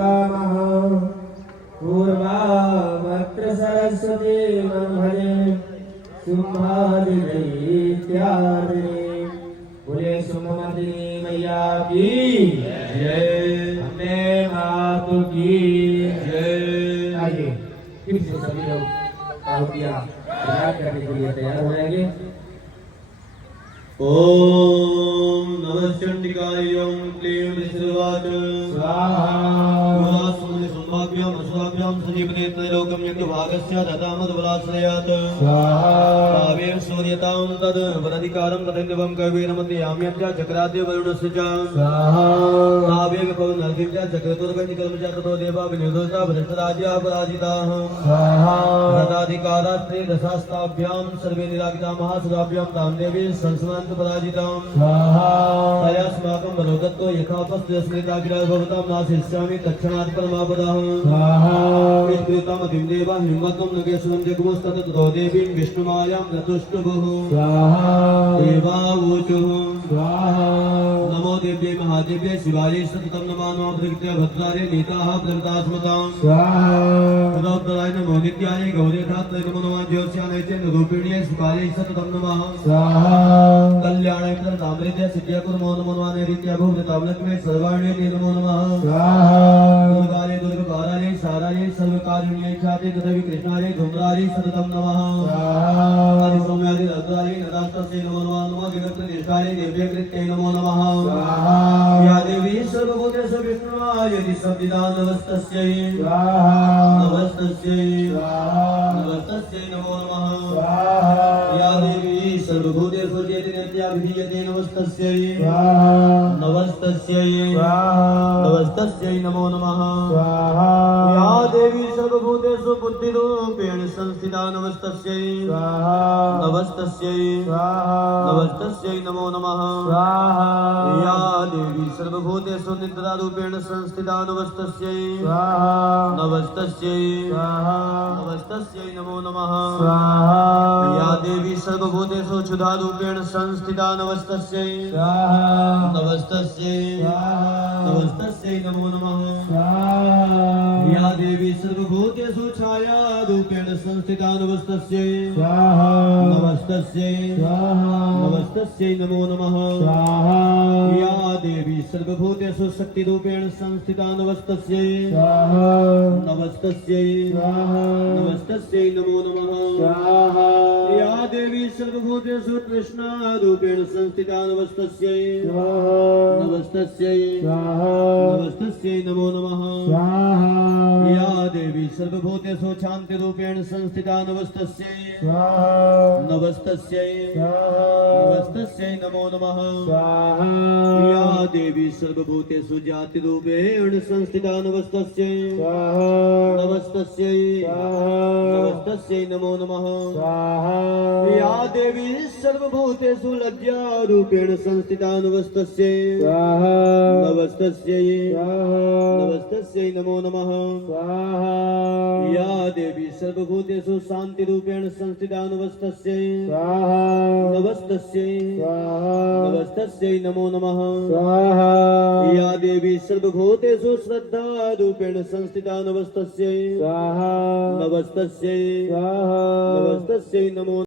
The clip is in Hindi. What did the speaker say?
कामः पूर्वामत्र सरस्वती मनोहरे शुम्भादिदैत्यादिने बोले सुमतिनी मैया की जय अम्बे मातु की जय। आइए फिर से सभी लोग आहुतियां प्रदान करने के लिए तैयार हो जाएंगे। ओम नमः चंडिकाय ओम क्लीं विश्ववाच स्वाहा संभाव्यम असुराभ्याम सजीवने त्रैलोक्यं यज्ञभागस्य ददामदबलाश्रयात् स्वाहा भावेन सूर्यतां तद् वदधिकारं तथैन्दवं कविरमति च चक्राद्य वरुणस्य च स्वाहा भावेन पवनर्घिं च चक्रतुर्गणिकर्म च ततो देवा विनिर्दोषा भ्रष्टराज्या पराजिताः स्वाहा तदाधिकारास्ते दशास्ताभ्यां सर्वे निरागिता महासुराभ्यां तां देवी संसनन्त पराजितां स्वाहा तयास्माकं बलोदत्तो यथापस्यस्मृतागिरा भवतां नाशिष्यामि तत्क्षणात् परमापदः स्वाहा विष्णुतमतिं देवा हिम्मतं नगेश्वरं जगमुस्तत ततो देवीं विष्णुमायां नतुष्टुभुः स्वाहा देवावोचुः स्वाहा नमो देव्यै महादेव्यै शिवायै सततं नमामि भद्रकृत्या भद्रारे नीताः प्रवृत्तास्मतां स्वाहा तदोत्तराय नमो नित्याय गौरीठात्रै नमो नमः ज्योत्स्यानै च नृरूपिण्यै शिवायै सततं नमः स्वाहा कल्याणाय प्रदामृत्या सिद्ध्या कुर्मो नमो नमः नैऋत्या भूमृतामलक्ष्मे सर्वाण्ये नमो नमः स्वाहा दुर्गाय दुर्गपाराय साराय सर्वकारुण्यै ख्याते तथैव कृष्णाय धूम्राय सततं नमः स्वाहा आदिसौम्यादि रुद्राय नदास्तस्यै नमो नमः नमः जगत्प्रतिष्ठाय दिव्यकृत्यै नमो नमः स्वाहा या देवी सर्वभूतेषु विष्णुमायति संविदा नमस्तस्यै स्वाहा नमस्तस्यै स्वाहा नमस्तस्यै नमो नमः स्वाहा या देवी सर्वभूतेषु नित्याभिधीयते नमस्तस्यै स्वाहा नमस्तस्यै स्वाहा नमस्तस्यै नमो नमः स्वाहा या देवी सर्वभूतेषु बुद्धिरूपेण संस्थिता नमस्तस्यै स्वाहा नमस्तस्यै स्वाहा नमस्तस्यै नमो नमः स्वाहा या देवी सर्वभूतेषु निद्रारूपेण संस्थिता नमस्तस्यै स्वाहा नमस्तस्यै स्वाहा नमस्तस्यै नमो नमः स्वाहा या देवी सर्वभूतेषु क्षुधारूपेण संस्थिता नमस्तस्यै स्वाहा नमस्तस्यै स्वाहा नमस्तस्यै नमो नमः स्वाहा या देवी सर्वभूतेषु छायारूपेण संस्थिता नमस्तस्यै स्वाहा नमस्तस्यै स्वाहा नमस्तस्यै नमो नमः स्वाहा या देवी सर्वभूतेषु शक्तिरूपेण संस्थिता नमस्तस्यै स्वाहा नमस्तस्यै स्वाहा नमस्तस्यै नमो नमः स्वाहा या देवी सर्वभूतेषु कृष्णारूपेण संस्थिता नमस्तस्यै स्वाहा नमस्तस्यै स्वाहा नमस्तस्यै नमो नमः स्वाहा या देवी सर्वभूतेषु शान्तिरूपेण संस्थिता नमस्तस्यै स्वाहा नमस्तस्यै स्वाहा नमस्तस्यै नमो नमः स्वाहा या देवी सर्वभूतेषु जातिरूपेण संस्थिता नमस्तस्यै स्वाहा नमस्तस्यै स्वाहा नमस्तस्यै नमो नमः स्वाहा या देवी सर्वभूतेषु लज्जारूपेण संस्थिता नमस्तस्यै स्वाहा नमस्तस्यै स्वाहा नमस्तस्यै नमो नमः स्वाहा या देवी सर्वभूतेषु शान्तिरूपेण संस्थिता नमस्तस्यै स्वाहा नमस्तस्यै स्वाहा नमस्तस्यै नमो नमः स्वाहा या देवी सर्वभूतेषु श्रद्धारूपेण संस्थिता नमस्तस्यै स्वाहा नमस्तस्यै स्वाहा नमस्तस्यै नमो